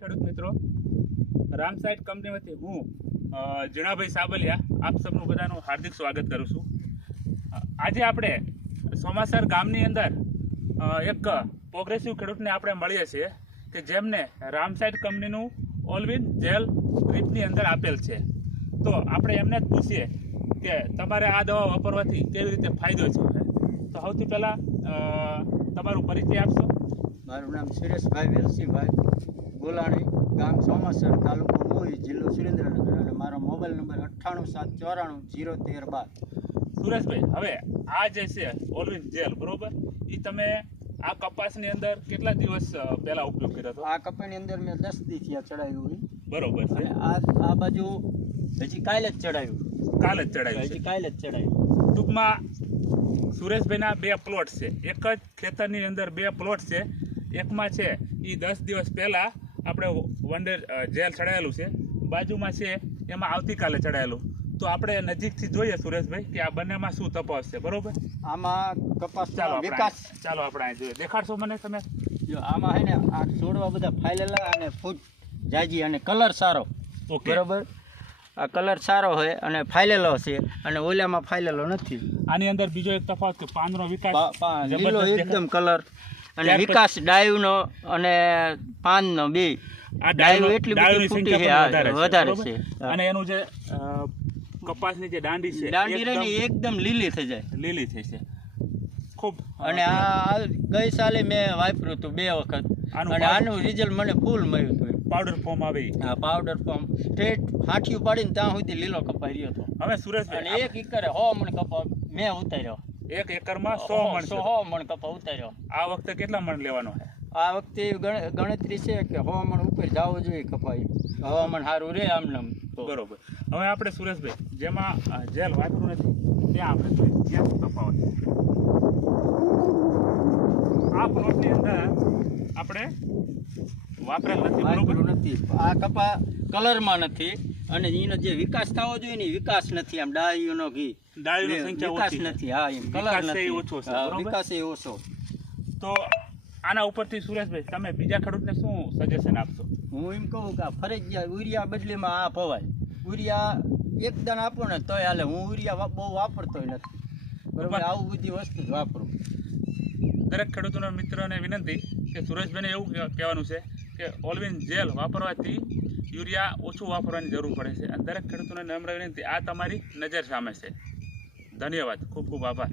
ખેડૂત મિત્રો, રામસાઇટ કંપનીમાંથી હું જીણાભાઈ સાબલિયા આપ સૌનું બધાનું હાર્દિક સ્વાગત કરું છું। આજે આપણે સોમાસર ગામની અંદર એક પ્રોગ્રેસિવ ખેડૂતને આપણે મળીએ છીએ કે જેમને રામસાઇટ કંપનીનું ઓલવિન જેલ ડ્રીપની અંદર આપેલ છે। તો આપણે એમને જ પૂછીએ કે તમારે આ દવા વાપરવાથી કેવી રીતે ફાયદો છે। તો સૌથી પહેલાં તમારું પરિચય આપશો। મારું નામ સુરેશભાઈ વેલસીભાઈ ગોલાણી, ગામ સોમાસર, તાલુકો મોવી, જિલ્લો સુરેન્દ્રનગર, અને મારો મોબાઈલ નંબર 9874901312। સુરેશભાઈ, હવે આ જે છે ઓલવિન જેલ બરોબર, એ તમે આ કપાસની અંદર કેટલા દિવસ પહેલા ઉપયોગ કર્યો હતો? આ કપાસની અંદર મેં 10 દી થયા ચડાવ્યું બરોબર છે। અને આ બાજુ હજી કાલે જ ચડાવ્યું, કાલે જ ચડાવ્યું હજી છે। કાલે જ ચડાવ્યું। ટૂંકમાં સુરેશભાઈના 2 પ્લોટ છે, એક જ ખેતરની અંદર 2 પ્લોટ છે। એકમાં છે એ 10 દિવસ પહેલાં આપણે વંડર જેલ ચડાયેલું છે, બાજુમાં છે એમાં આવતીકાલે ચડાયેલું। તો આપણે નજીકથી જોઈએ સુરેશભાઈ કે આ બંનેમાં શું તફાવત છે, બરોબર? આમાં કપાસ ચાલો વિકાસ, ચાલો આપણે અહીં જોઈએ, દેખાડશો મને તમે? જો આમાં હે ને આ છોડવા બધા ફાઈલેલા અને ફૂટ જાજી અને કલર સારો, ઓકે બરોબર? આ કલર સારો હોય અને ફાઈલેલો છે, અને ઓલામાં ફાઈલેલો નથી। આની અંદર બીજો એક તફાવત કે પાંદનો વિકાસ લીલો જબરદસ્ત એકદમ દેખાય। કલર અને ત્યાર વિકાસ ડાયુનો અને પાનનો બે આ ડાયુ એટલી ડાયુની બધી ફૂટી સંખ્યા છે, પણ વધારે બરોબર? છે। અને એનું જે કપાસની જે દાંડી છે દાંડી રહી ને એકદમ લીલી થઈ જાય। લીલી થઈ છે ખૂબ। અને આ ગઈ સાલે મેં વાપર્યું હતું 2 વખત, અને આનું રિઝલ્ટ મને ફૂલ મળ્યું હતું। પાવડર ફોર્મ આવે ઈ। આ પાવડર ફોર્મ સ્ટ્રેટ હાંઠિયું પાડીને ત્યાં સુધી લીલો કપાઈ રહ્યો હતો। હવે સુરેશભાઈ, અને 1 એકરે 100 મણ કપા મેં ઉતાર્યો। 1 એકરમાં 100 મણ છે। 100 મણ કપા ઉતાર્યો। આ વખતે કેટલા મણ લેવાનો છે? આ વખતે ગણતરી છે કે હવામાન ઉપર જવું જોઈએ કપાઈ, હવામાન સારું રહે આમ નામ તો બરોબર। હવે આપણે સુરેશભાઈ જેમાં જેલ વાપર્યું નથી ત્યાં આપણે જોઈએ ક્યાં શું તફાવત છે। આ પ્લોટની અંદર આપણે વાપરેલ નથી, બરોબર? વાપર્યું નથી। આ કપા કલરમાં નથી, અને એનો જે વિકાસ થવો જોઈએ ને વિકાસ નથી। આમ ડાળીઓનો ઘી ડાળીની સંખ્યા વિકાસ ઓછી છે। નથી। હા, એમ કલર વિકાસ છે એ નથી, ઓછો છે, હા, બરોબર? વિકાસ એ ઓછો। તો આના ઉપરથી સુરેશભાઈ તમે બીજા ખેડૂતને શું સજેશન આપશો? હું એમ કહું કે ફરજિયાત ઉરિયા બદલીમાં આ પવાય। ઉરિયા એક દાણ આપો ને તોય હાલે। હું ઉરિયા બહુ વાપરતોય નથી, બરોબર? આવું બધી વસ્તુ જ વાપરું। દરેક ખેડૂતોના મિત્રોને વિનંતી કે સુરેશભાઈને એવું કહેવાનું છે કે ઓલવિન જેલ વાપરવાથી યુરિયા ઓછું વાપરવાની જરૂર પડે છે। અને દરેક ખેડૂતોને નમ્ર વિનંતી, આ તમારી નજર સામે છે। ધન્યવાદ, ખૂબ ખૂબ આભાર।